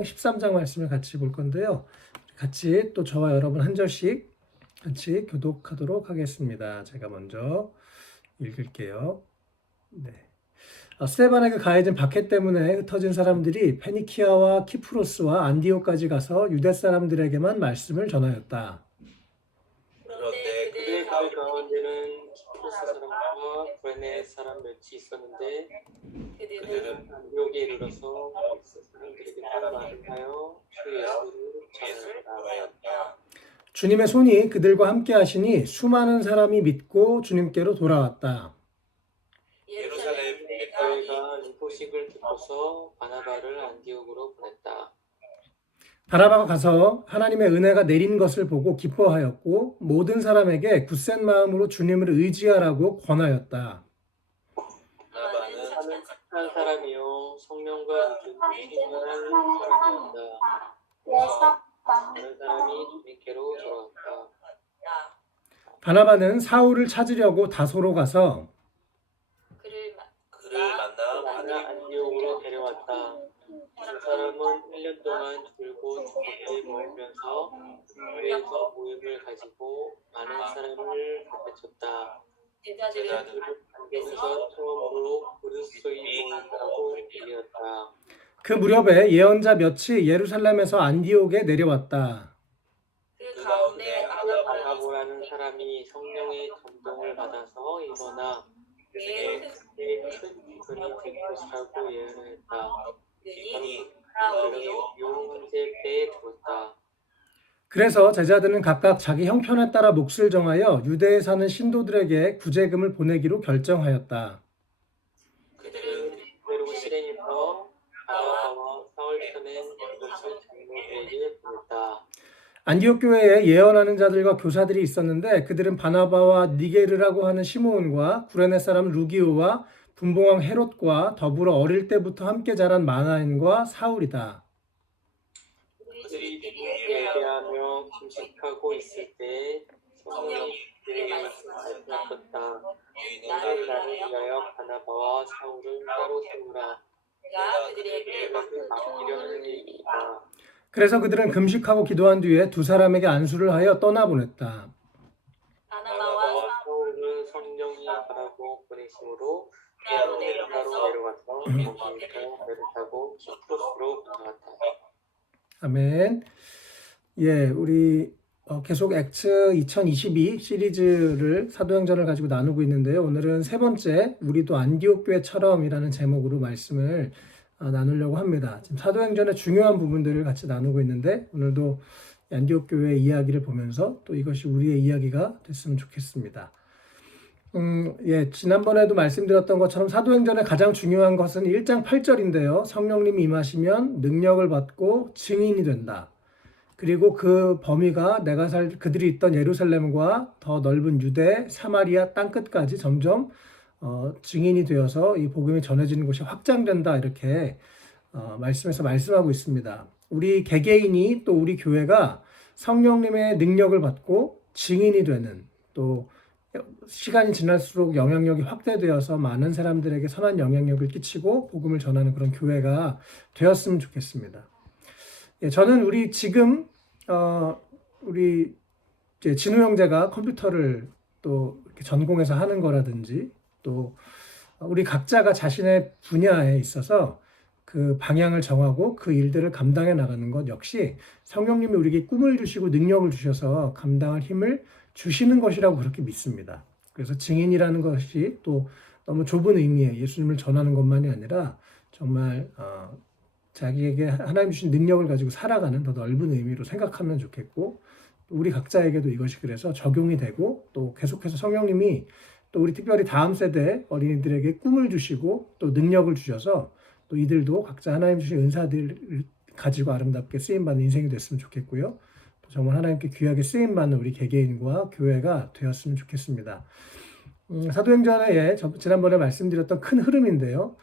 12장, 13장 말씀을 같이 볼 건데요. 같이 또 저와 여러분 한 절씩 같이 교독하도록 하겠습니다. 제가 먼저 읽을게요. 네. 스테반에게 가해진 박해 때문에 흩어진 사람들이 페니키아와 키프로스와 안디오까지 가서 유대 사람들에게만 말씀을 전하였다. 그런데 그들의 가운데는 키프로스 사람과 구레네 사람 몇이 있었는데 그들은 안디옥에 이르러서 사람들에게 말하여 주 예수를 전하였다. 주님의 손이 그들과 함께 하시니 수많은 사람이 믿고 주님께로 돌아왔다. 예루살렘 교회가 이 소식을 듣고서 바나바를 안디옥으로 보냈다. 바나바가 가서 하나님의 은혜가 내린 것을 보고 기뻐하였고 모든 사람에게 굳센 마음으로 주님을 의지하라고 권하였다. 바나바는 착한 사람이요 성령과 충만한 사람이었다. 많은 사람이 주님께로 돌아왔다. 바나바는 사울을 찾으려고 다소로 가서 그를 만나 안디옥으로 데려왔다. 그 사람은 1년 동안 줄곧 곱게 모이면서 교회에서 모임을 가지고 많은 사람을 가르쳤다. 제자들은 안디옥에서 처음으로 그리스도의 모임이라고 불렸다. 그 무렵에 예언자 몇이 예루살렘에서 안디옥에 내려왔다. 그 가운데 아가보라는 사람이 성령의 감동을 받아서 일어나 그에게 큰 기근이 될 것이라고 예언했다. 그는 용제 때에 죽었다. 그래서 제자들은 각각 자기 형편에 따라 몫을 정하여 유대에 사는 신도들에게 구제금을 보내기로 결정하였다. 그들은 외로 실행해서 바나바와 사울 편엔 이것을 장로들에게 보냈다. 안디옥 교회에 예언하는 자들과 교사들이 있었는데 그들은 바나바와 니게르라고 하는 시므온과 구레네 사람 루기오와 분봉왕 헤롯과 더불어 어릴 때부터 함께 자란 마나엔과 사울이다. 그들이 예배하며 금식하고 있을 때 성령이 그들에게 말씀하셨다. 너는 나를 위하여 바나바와 사울을 따로 세우라. 내가 그들에게 맡기려는 일이 있다. 그래서 그들은 금식하고 기도한 뒤에 두 사람에게 안수를 하여 떠나보냈다. 바나바와 사울은 성령이 가라고 보내심으로 따로 내려가서 거기서 배를 타고 키프로스로 건너갔다. 아멘. 예, 우리 계속 액츠 2022 시리즈를 사도행전을 가지고 나누고 있는데요. 오늘은 세 번째 우리도 안디옥 교회처럼이라는 제목으로 말씀을 나누려고 합니다. 지금 사도행전의 중요한 부분들을 같이 나누고 있는데 오늘도 안디옥 교회의 이야기를 보면서 또 이것이 우리의 이야기가 됐으면 좋겠습니다. 예, 지난번에도 말씀드렸던 것처럼 사도행전의 가장 중요한 것은 1장 8절인데요. 성령님이 임하시면 능력을 받고 증인이 된다. 그리고 그 범위가 그들이 있던 예루살렘과 더 넓은 유대, 사마리아 땅끝까지 점점 증인이 되어서 이 복음이 전해지는 곳이 확장된다. 이렇게 말씀에서 말씀하고 있습니다. 우리 개개인이 또 우리 교회가 성령님의 능력을 받고 증인이 되는 또 시간이 지날수록 영향력이 확대되어서 많은 사람들에게 선한 영향력을 끼치고 복음을 전하는 그런 교회가 되었으면 좋겠습니다. 예, 저는 우리 지금 우리 이제 진우 형제가 컴퓨터를 또 이렇게 전공해서 하는 거라든지 또 우리 각자가 자신의 분야에 있어서 그 방향을 정하고 그 일들을 감당해 나가는 것 역시 성령님이 우리에게 꿈을 주시고 능력을 주셔서 감당할 힘을 주시는 것이라고 그렇게 믿습니다. 그래서 증인이라는 것이 또 너무 좁은 의미의 예수님을 전하는 것만이 아니라 정말 자기에게 하나님 주신 능력을 가지고 살아가는 더 넓은 의미로 생각하면 좋겠고 우리 각자에게도 이것이 그래서 적용이 되고 또 계속해서 성령님이 또 우리 특별히 다음 세대 어린이들에게 꿈을 주시고 또 능력을 주셔서 또 이들도 각자 하나님 주신 은사들을 가지고 아름답게 쓰임받는 인생이 됐으면 좋겠고요. 정말 하나님께 귀하게 쓰임받는 우리 개개인과 교회가 되었으면 좋겠습니다. 사도행전에 지난번에 말씀드렸던 큰 흐름인데요.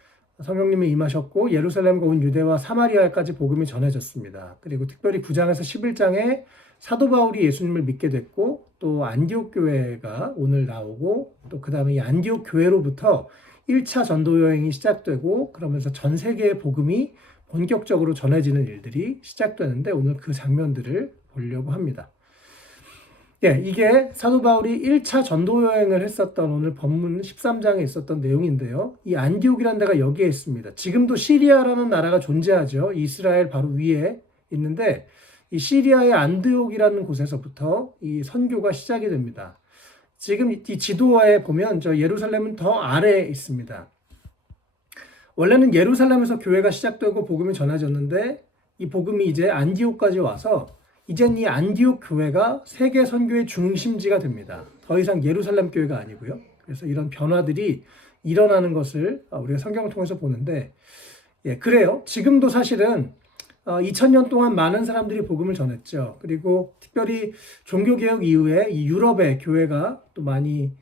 성령님이 임하셨고 예루살렘과 온 유대와 사마리아까지 복음이 전해졌습니다. 그리고 특별히 9장에서 11장에 사도 바울이 예수님을 믿게 됐고 또 안디옥 교회가 오늘 나오고 또 그 다음에 이 안디옥 교회로부터 1차 전도 여행이 시작되고 그러면서 전 세계의 복음이 본격적으로 전해지는 일들이 시작되는데 오늘 그 장면들을 보려고 합니다. 예, 이게 사도 바울이 1차 전도 여행을 했었던 오늘 본문 13장에 있었던 내용인데요. 이 안디옥이라는 데가 여기에 있습니다. 지금도 시리아라는 나라가 존재하죠. 이스라엘 바로 위에 있는데 이 시리아의 안디옥이라는 곳에서부터 이 선교가 시작이 됩니다. 지금 이 지도에 보면 저 예루살렘은 더 아래에 있습니다. 원래는 예루살렘에서 교회가 시작되고 복음이 전해졌는데 이 복음이 이제 안디옥까지 와서 이젠 이 안디옥 교회가 세계 선교의 중심지가 됩니다. 더 이상 예루살렘 교회가 아니고요. 그래서 이런 변화들이 일어나는 것을 우리가 성경을 통해서 보는데, 예, 그래요. 지금도 사실은 2000년 동안 많은 사람들이 복음을 전했죠. 그리고 특별히 종교개혁 이후에 이 유럽의 교회가 또 많이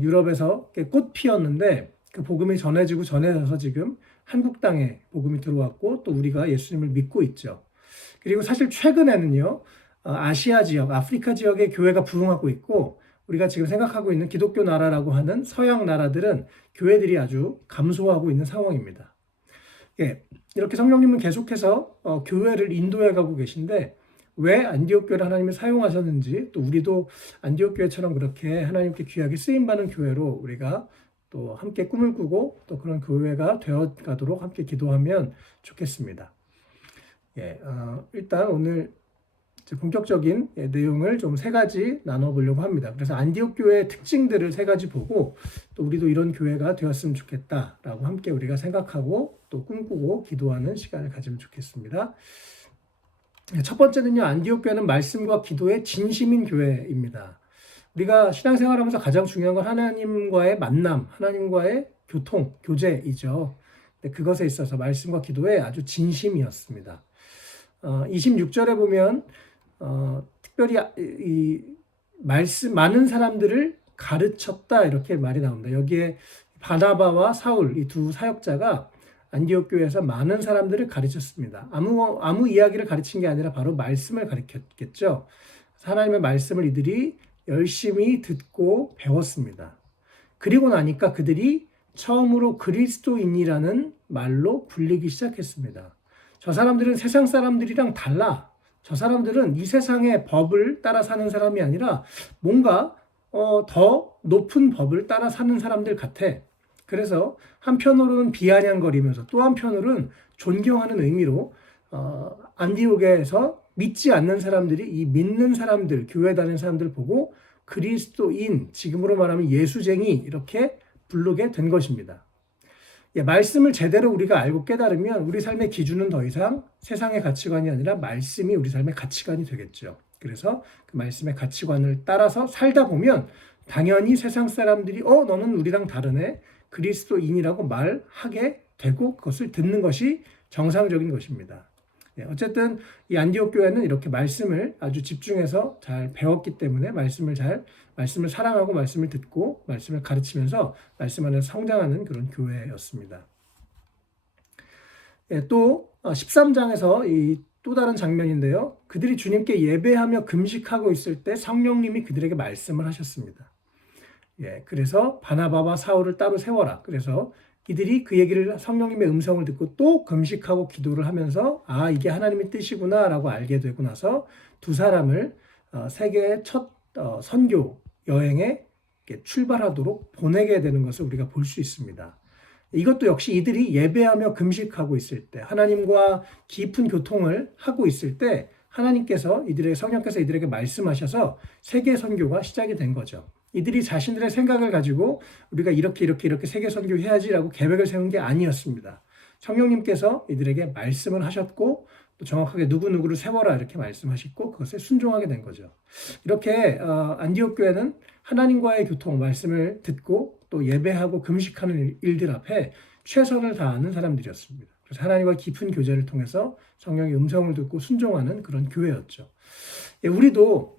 유럽에서 꽃 피었는데 그 복음이 전해지고 전해져서 지금 한국 땅에 복음이 들어왔고 또 우리가 예수님을 믿고 있죠. 그리고 사실 최근에는요, 아시아 지역, 아프리카 지역의 교회가 부흥하고 있고 우리가 지금 생각하고 있는 기독교 나라라고 하는 서양 나라들은 교회들이 아주 감소하고 있는 상황입니다. 예, 이렇게 성령님은 계속해서 교회를 인도해 가고 계신데 왜 안디옥 교회를 하나님이 사용하셨는지 또 우리도 안디옥 교회처럼 그렇게 하나님께 귀하게 쓰임받는 교회로 우리가 또 함께 꿈을 꾸고 또 그런 교회가 되어 가도록 함께 기도하면 좋겠습니다. 예, 일단 오늘 본격적인 내용을 좀 세 가지 나눠보려고 합니다. 그래서 안디옥 교회의 특징들을 세 가지 보고 또 우리도 이런 교회가 되었으면 좋겠다라고 함께 우리가 생각하고 또 꿈꾸고 기도하는 시간을 가지면 좋겠습니다. 첫 번째는요, 안디옥 교회는 말씀과 기도의 진심인 교회입니다. 우리가 신앙생활하면서 가장 중요한 건 하나님과의 만남, 하나님과의 교통, 교제이죠. 그것에 있어서 말씀과 기도에 아주 진심이었습니다. 26절에 보면 특별히 이 말씀 많은 사람들을 가르쳤다 이렇게 말이 나옵니다. 여기에 바나바와 사울 이 두 사역자가 안디옥 교회에서 많은 사람들을 가르쳤습니다. 아무 이야기를 가르친 게 아니라 바로 말씀을 가르쳤겠죠. 하나님의 말씀을 이들이 열심히 듣고 배웠습니다. 그리고 나니까 그들이 처음으로 그리스도인이라는 말로 불리기 시작했습니다. 저 사람들은 세상 사람들이랑 달라. 저 사람들은 이 세상의 법을 따라 사는 사람이 아니라 뭔가 더 높은 법을 따라 사는 사람들 같아. 그래서 한편으로는 비아냥거리면서 또 한편으로는 존경하는 의미로 안디옥에서 믿지 않는 사람들이 이 믿는 사람들, 교회 다니는 사람들 보고 그리스도인, 지금으로 말하면 예수쟁이 이렇게 부르게 된 것입니다. 예, 말씀을 제대로 우리가 알고 깨달으면 우리 삶의 기준은 더 이상 세상의 가치관이 아니라 말씀이 우리 삶의 가치관이 되겠죠. 그래서 그 말씀의 가치관을 따라서 살다 보면 당연히 세상 사람들이 너는 우리랑 다르네. 그리스도인이라고 말하게 되고 그것을 듣는 것이 정상적인 것입니다. 예, 어쨌든 이 안디옥 교회는 이렇게 말씀을 아주 집중해서 잘 배웠기 때문에 말씀을 사랑하고 말씀을 듣고 말씀을 가르치면서 말씀 안에서 성장하는 그런 교회였습니다. 예, 또 13장에서 이 또 다른 장면인데요. 그들이 주님께 예배하며 금식하고 있을 때 성령님이 그들에게 말씀을 하셨습니다. 예, 그래서 바나바와 사울을 따로 세워라. 그래서 이들이 그 얘기를 성령님의 음성을 듣고 또 금식하고 기도를 하면서 이게 하나님의 뜻이구나라고 알게 되고 나서 두 사람을 세계의 첫 선교 여행에 출발하도록 보내게 되는 것을 우리가 볼 수 있습니다. 이것도 역시 이들이 예배하며 금식하고 있을 때 하나님과 깊은 교통을 하고 있을 때 하나님께서 성령께서 이들에게 말씀하셔서 세계 선교가 시작이 된 거죠. 이들이 자신들의 생각을 가지고 우리가 이렇게 세계 선교해야지라고 계획을 세운 게 아니었습니다. 성령님께서 이들에게 말씀을 하셨고 또 정확하게 누구누구를 세워라 이렇게 말씀하셨고 그것에 순종하게 된 거죠. 이렇게 안디옥 교회는 하나님과의 교통, 말씀을 듣고 또 예배하고 금식하는 일들 앞에 최선을 다하는 사람들이었습니다. 그래서 하나님과 깊은 교제를 통해서 성령의 음성을 듣고 순종하는 그런 교회였죠. 예, 우리도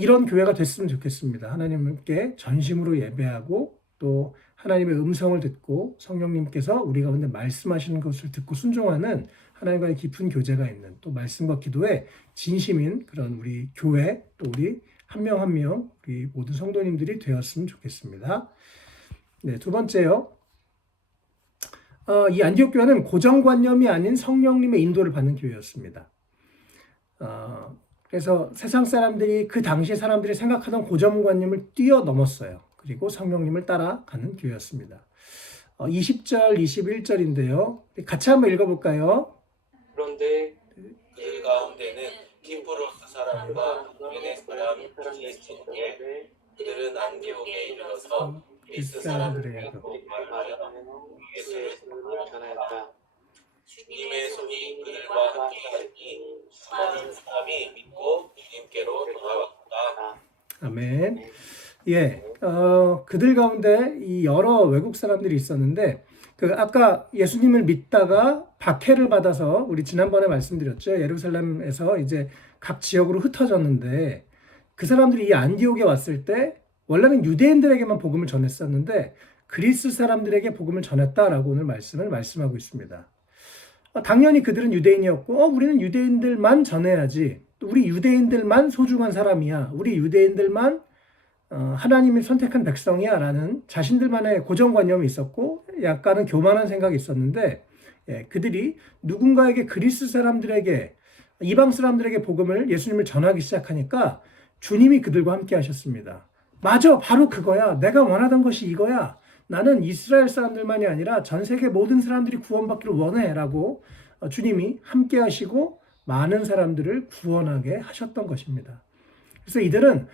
이런 교회가 됐으면 좋겠습니다. 하나님께 전심으로 예배하고 또 하나님의 음성을 듣고 성령님께서 우리 가운데 말씀하시는 것을 듣고 순종하는 하나님과의 깊은 교제가 있는 또 말씀과 기도에 진심인 그런 우리 교회 또 우리 한 명 한 명 우리 모든 성도님들이 되었으면 좋겠습니다. 네, 두 번째요. 이 안디옥 교회는 고정관념이 아닌 성령님의 인도를 받는 교회였습니다. 그래서 세상 사람들이 그 당시 사람들이 생각하던 고정관념을 뛰어넘었어요. 그리고 성령님을 따라가는 교회였습니다. 20절, 21절인데요. 같이 한번 읽어볼까요? 그런데 그 가운데는 키프로스 사람과 베네 사람이 있었는데 그들은 안디옥에 이르러서 그리스 사람들에게 말하여 예수를 전하였다. 주님의 손이 그들과 함께하니 수많은 사람이 믿고 주님께로 돌아왔다. 아멘. 예, 그들 가운데 이 여러 외국 사람들이 있었는데, 아까 예수님을 믿다가 박해를 받아서 우리 지난번에 말씀드렸죠. 예루살렘에서 이제 각 지역으로 흩어졌는데, 그 사람들이 이 안디옥에 왔을 때 원래는 유대인들에게만 복음을 전했었는데 그리스 사람들에게 복음을 전했다라고 오늘 말씀하고 있습니다. 당연히 그들은 유대인이었고, 우리는 유대인들만 전해야지. 우리 유대인들만 소중한 사람이야. 우리 유대인들만 하나님이 선택한 백성이야 라는 자신들만의 고정관념이 있었고 약간은 교만한 생각이 있었는데, 그들이 누군가에게 그리스 사람들에게 이방 사람들에게 복음을 예수님을 전하기 시작하니까 주님이 그들과 함께 하셨습니다. 맞아, 바로 그거야. 내가 원하던 것이 이거야. 나는 이스라엘 사람들만이 아니라 전 세계 모든 사람들이 구원받기를 원해 라고 주님이 함께 하시고 많은 사람들을 구원하게 하셨던 것입니다. 그래서 이들은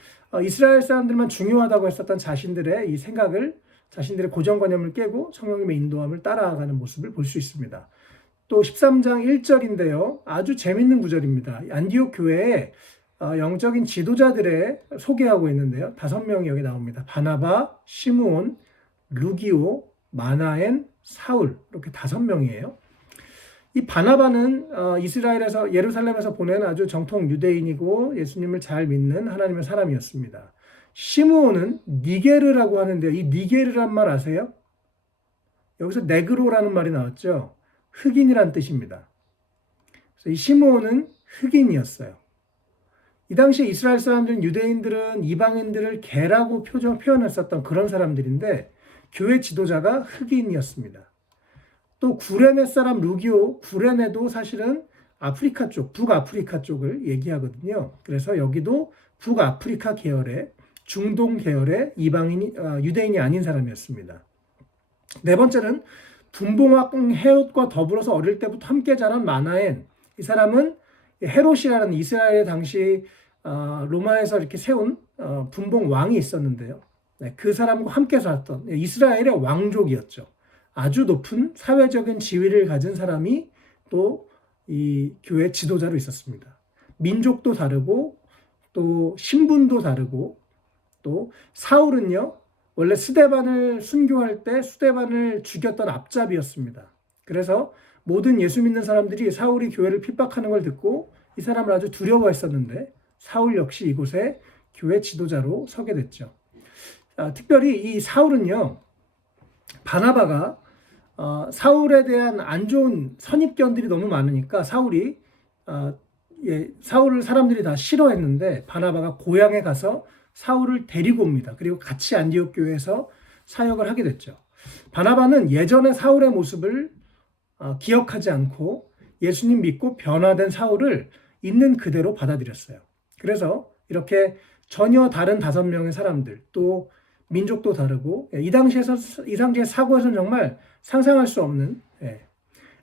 이스라엘 사람들만 중요하다고 했었던 자신들의 이 생각을, 자신들의 고정관념을 깨고 성령님의 인도함을 따라가는 모습을 볼 수 있습니다. 또 13장 1절인데요. 아주 재밌는 구절입니다. 안디옥 교회에 영적인 지도자들의 소개하고 있는데요. 5명이 여기 나옵니다. 바나바, 시므온, 루기오, 마나엔, 사울, 이렇게 5명이에요. 이 바나바는 이스라엘에서 예루살렘에서 보낸 아주 정통 유대인이고 예수님을 잘 믿는 하나님의 사람이었습니다. 시므온은 니게르라고 하는데요. 이 니게르란 말 아세요? 여기서 네그로라는 말이 나왔죠. 흑인이란 뜻입니다. 그래서 이 시므온은 흑인이었어요. 이 당시에 이스라엘 사람들은, 유대인들은 이방인들을 개라고 표현했었던 그런 사람들인데 교회 지도자가 흑인이었습니다. 또 구레네 사람 루기오, 구레네도 사실은 아프리카 쪽, 북아프리카 쪽을 얘기하거든요. 그래서 여기도 북아프리카 계열의, 중동 계열의 유대인이 아닌 사람이었습니다. 네 번째는 분봉왕 헤롯과 더불어서 어릴 때부터 함께 자란 마나엔, 이 사람은 헤롯이라는 이스라엘의 당시 로마에서 이렇게 세운 분봉 왕이 있었는데요. 그 사람과 함께 살았던 이스라엘의 왕족이었죠. 아주 높은 사회적인 지위를 가진 사람이 또 이 교회 지도자로 있었습니다. 민족도 다르고 또 신분도 다르고, 또 사울은요 원래 스데반을 순교할 때 스데반을 죽였던 앞잡이였습니다. 그래서 모든 예수 믿는 사람들이 사울이 교회를 핍박하는 걸 듣고 이 사람을 아주 두려워했었는데 사울 역시 이곳에 교회 지도자로 서게 됐죠. 특별히 이 사울은요, 바나바가 사울에 대한 안 좋은 선입견들이 너무 많으니까 사울을 사람들이 다 싫어했는데 바나바가 고향에 가서 사울을 데리고 옵니다. 그리고 같이 안디옥 교회에서 사역을 하게 됐죠. 바나바는 예전의 사울의 모습을 기억하지 않고 예수님 믿고 변화된 사울을 있는 그대로 받아들였어요. 그래서 이렇게 전혀 다른 5명의 사람들, 또 민족도 다르고, 이 당시의 사고에서는 정말 상상할 수 없는,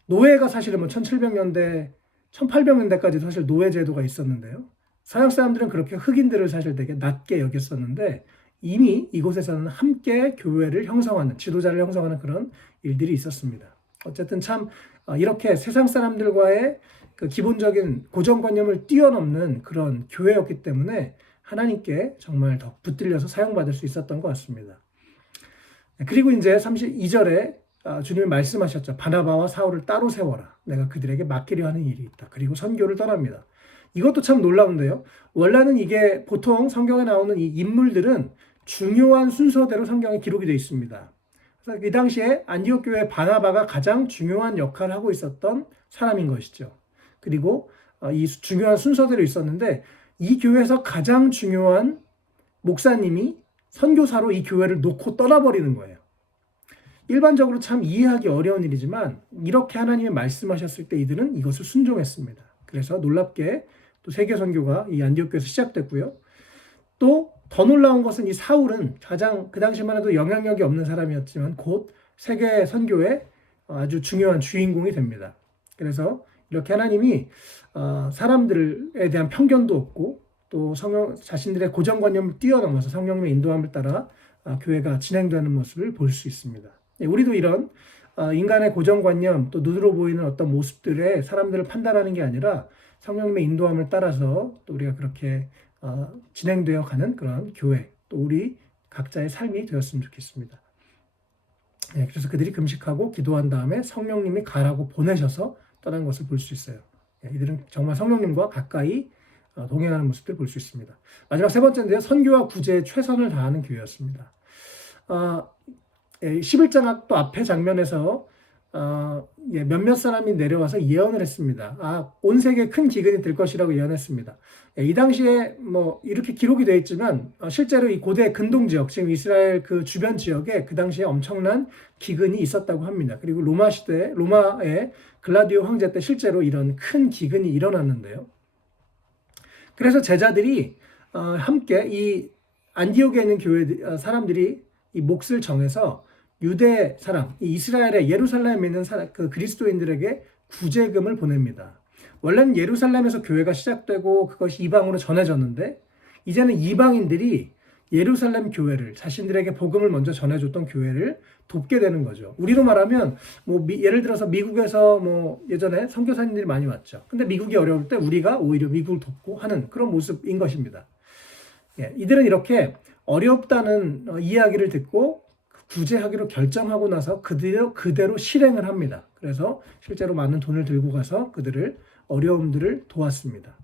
노예가 사실은 1700년대, 1800년대까지 사실 노예 제도가 있었는데요. 서양 사람들은 그렇게 흑인들을 사실 되게 낮게 여겼었는데 이미 이곳에서는 함께 교회를 형성하는, 지도자를 형성하는 그런 일들이 있었습니다. 어쨌든 참 이렇게 세상 사람들과의 그 기본적인 고정관념을 뛰어넘는 그런 교회였기 때문에 하나님께 정말 더 붙들려서 사용받을 수 있었던 것 같습니다. 그리고 이제 32절에 주님이 말씀하셨죠. 바나바와 사울을 따로 세워라. 내가 그들에게 맡기려 하는 일이 있다. 그리고 선교를 떠납니다. 이것도 참 놀라운데요. 원래는 이게 보통 성경에 나오는 이 인물들은 중요한 순서대로 성경에 기록이 되어 있습니다. 그래서 이 당시에 안디옥 교회 바나바가 가장 중요한 역할을 하고 있었던 사람인 것이죠. 그리고 이 중요한 순서대로 있었는데 이 교회에서 가장 중요한 목사님이 선교사로 이 교회를 놓고 떠나버리는 거예요. 일반적으로 참 이해하기 어려운 일이지만 이렇게 하나님이 말씀하셨을 때 이들은 이것을 순종했습니다. 그래서 놀랍게 또 세계 선교가 이 안디옥 교회에서 시작됐고요. 또 더 놀라운 것은 이 사울은 가장 그 당시만 해도 영향력이 없는 사람이었지만 곧 세계 선교의 아주 중요한 주인공이 됩니다. 그래서 이렇게 하나님이 사람들에 대한 편견도 없고 또 자신들의 고정관념을 뛰어넘어서 성령님의 인도함을 따라 교회가 진행되는 모습을 볼 수 있습니다. 우리도 이런 인간의 고정관념 또 눈으로 보이는 어떤 모습들에 사람들을 판단하는 게 아니라 성령님의 인도함을 따라서 또 우리가 그렇게 진행되어 가는 그런 교회 또 우리 각자의 삶이 되었으면 좋겠습니다. 그래서 그들이 금식하고 기도한 다음에 성령님이 가라고 보내셔서 떠난 것을 볼 수 있어요. 이들은 정말 성령님과 가까이 동행하는 모습을 볼 수 있습니다. 마지막 세 번째인데요. 선교와 구제에 최선을 다하는 교회였습니다. 11장 또 앞에 장면에서 몇몇 사람이 내려와서 예언을 했습니다. 온 세계에 큰 기근이 될 것이라고 예언했습니다. 이 당시에 뭐 이렇게 기록이 되어 있지만 실제로 이 고대 근동 지역, 지금 이스라엘 그 주변 지역에 그 당시에 엄청난 기근이 있었다고 합니다. 그리고 로마 시대, 로마의 글라디오 황제 때 실제로 이런 큰 기근이 일어났는데요. 그래서 제자들이 함께 이 안디옥에 있는 교회 사람들이 이 몫을 정해서 유대 사람, 이 이스라엘의 예루살렘에 있는 그 그리스도인들에게 구제금을 보냅니다. 원래는 예루살렘에서 교회가 시작되고 그것이 이방으로 전해졌는데 이제는 이방인들이 예루살렘 교회를 자신들에게 복음을 먼저 전해줬던 교회를 돕게 되는 거죠. 우리로 말하면 뭐 예를 들어서 미국에서 뭐 예전에 선교사님들이 많이 왔죠. 근데 미국이 어려울 때 우리가 오히려 미국을 돕고 하는 그런 모습인 것입니다. 이들은 이렇게 어렵다는 이야기를 듣고 구제하기로 결정하고 나서 그대로 실행을 합니다. 그래서 실제로 많은 돈을 들고 가서 그들을 어려움들을 도왔습니다.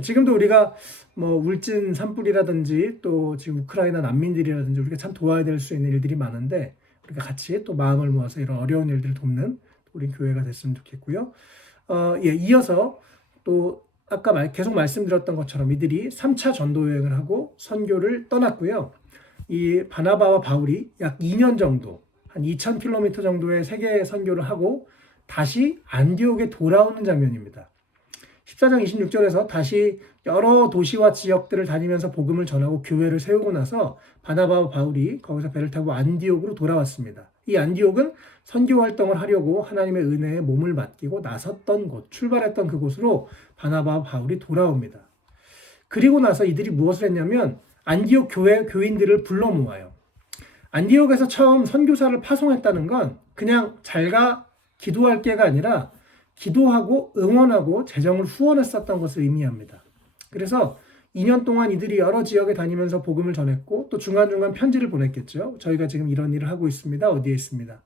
지금도 우리가 뭐 울진 산불이라든지 또 지금 우크라이나 난민들이라든지 우리가 참 도와야 될 수 있는 일들이 많은데 우리가 같이 또 마음을 모아서 이런 어려운 일들을 돕는 우리 교회가 됐으면 좋겠고요. 이어서 또 아까 계속 말씀드렸던 것처럼 이들이 3차 전도 여행을 하고 선교를 떠났고요. 이 바나바와 바울이 약 2년 정도, 한 2,000km 정도의 세계 선교를 하고 다시 안디옥에 돌아오는 장면입니다. 14장 26절에서 다시 여러 도시와 지역들을 다니면서 복음을 전하고 교회를 세우고 나서 바나바와 바울이 거기서 배를 타고 안디옥으로 돌아왔습니다. 이 안디옥은 선교 활동을 하려고 하나님의 은혜에 몸을 맡기고 나섰던 곳, 출발했던 그곳으로 바나바와 바울이 돌아옵니다. 그리고 나서 이들이 무엇을 했냐면 안디옥 교인들을 불러 모아요. 안디옥에서 처음 선교사를 파송했다는 건 그냥 잘가 기도할 게가 아니라 기도하고 응원하고 재정을 후원했었던 것을 의미합니다. 그래서 2년 동안 이들이 여러 지역에 다니면서 복음을 전했고 또 중간중간 편지를 보냈겠죠. 저희가 지금 이런 일을 하고 있습니다. 어디에 있습니다.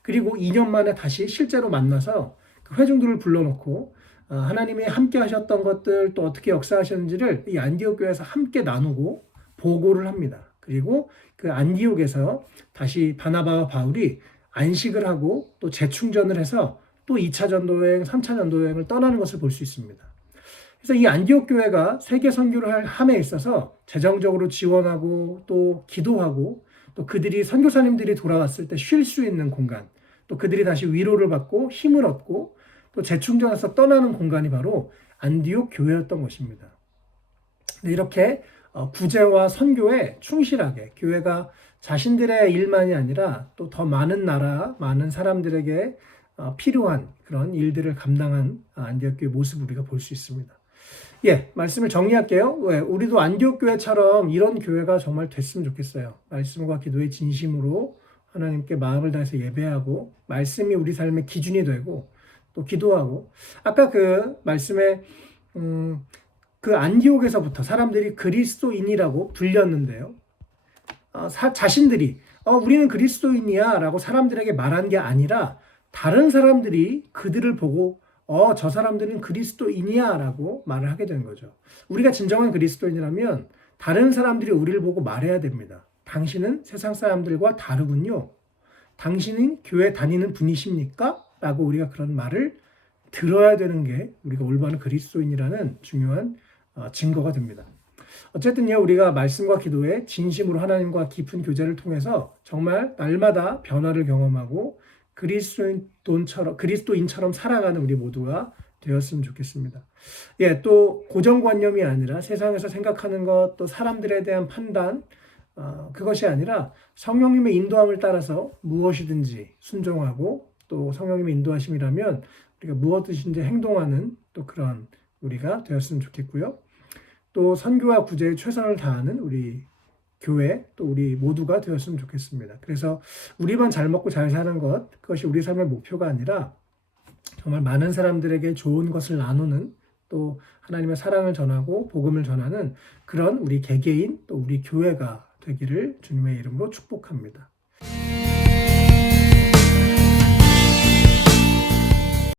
그리고 2년 만에 다시 실제로 만나서 그 회중들을 불러놓고 하나님이 함께 하셨던 것들 또 어떻게 역사하셨는지를 이 안디옥 교회에서 함께 나누고 보고를 합니다. 그리고 그 안디옥에서 다시 바나바와 바울이 안식을 하고 또 재충전을 해서 또 2차 전도여행, 3차 전도여행을 떠나는 것을 볼 수 있습니다. 그래서 이 안디옥 교회가 세계 선교를 함에 있어서 재정적으로 지원하고 또 기도하고 또 그들이 선교사님들이 돌아왔을 때 쉴 수 있는 공간, 또 그들이 다시 위로를 받고 힘을 얻고 또 재충전해서 떠나는 공간이 바로 안디옥 교회였던 것입니다. 이렇게 구제와 선교에 충실하게 교회가 자신들의 일만이 아니라 또 더 많은 나라, 많은 사람들에게 필요한 그런 일들을 감당한 안디옥 교회 모습을 우리가 볼 수 있습니다. 말씀을 정리할게요. 우리도 안디옥 교회처럼 이런 교회가 정말 됐으면 좋겠어요. 말씀과 기도의 진심으로 하나님께 마음을 다해서 예배하고 말씀이 우리 삶의 기준이 되고 또 기도하고 아까 그 말씀에 그 안디옥에서부터 사람들이 그리스도인이라고 불렸는데요. 자신들이 우리는 그리스도인이야 라고 사람들에게 말한 게 아니라 다른 사람들이 그들을 보고 저 사람들은 그리스도인이야 라고 말을 하게 된 거죠. 우리가 진정한 그리스도인이라면 다른 사람들이 우리를 보고 말해야 됩니다. 당신은 세상 사람들과 다르군요. 당신은 교회 다니는 분이십니까? 라고 우리가 그런 말을 들어야 되는 게 우리가 올바른 그리스도인이라는 중요한 증거가 됩니다. 어쨌든요, 우리가 말씀과 기도에 진심으로 하나님과 깊은 교제를 통해서 정말 날마다 변화를 경험하고 그리스도인처럼 살아가는 우리 모두가 되었으면 좋겠습니다. 예, 또 고정관념이 아니라 세상에서 생각하는 것, 또 사람들에 대한 판단, 그것이 아니라 성령님의 인도함을 따라서 무엇이든지 순종하고 또 성령님의 인도하심이라면 우리가 무엇이든지 행동하는 또 그런 우리가 되었으면 좋겠고요. 또 선교와 구제에 최선을 다하는 우리 교회 또 우리 모두가 되었으면 좋겠습니다. 그래서 우리만 잘 먹고 잘 사는 것, 그것이 우리 삶의 목표가 아니라 정말 많은 사람들에게 좋은 것을 나누는 또 하나님의 사랑을 전하고 복음을 전하는 그런 우리 개개인 또 우리 교회가 되기를 주님의 이름으로 축복합니다.